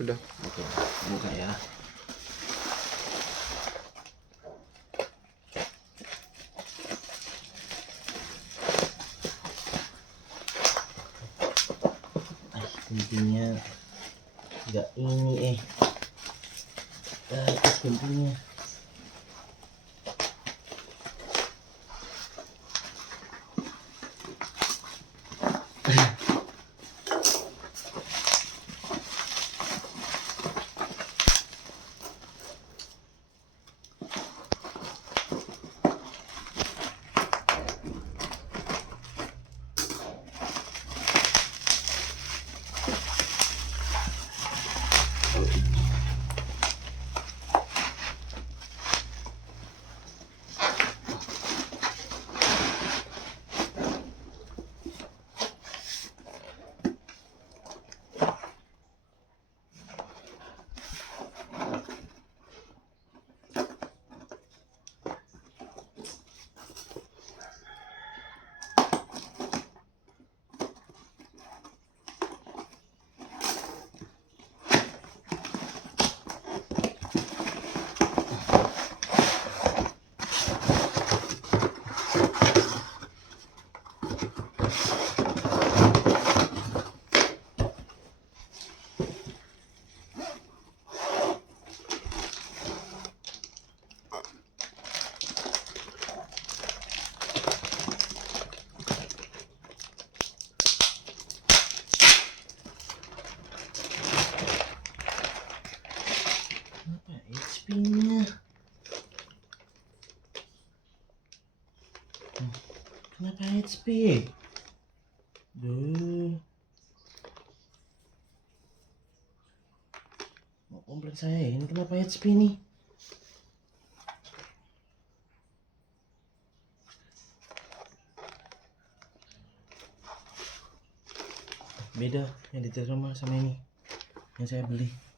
Sudah. Oke, buka ya. Kuntinya enggak ini kuntinya. HP-nya. Kenapa HP? Duh. Mau komplain saya ini kenapa HP nih? Beda yang diterima sama ini yang saya beli.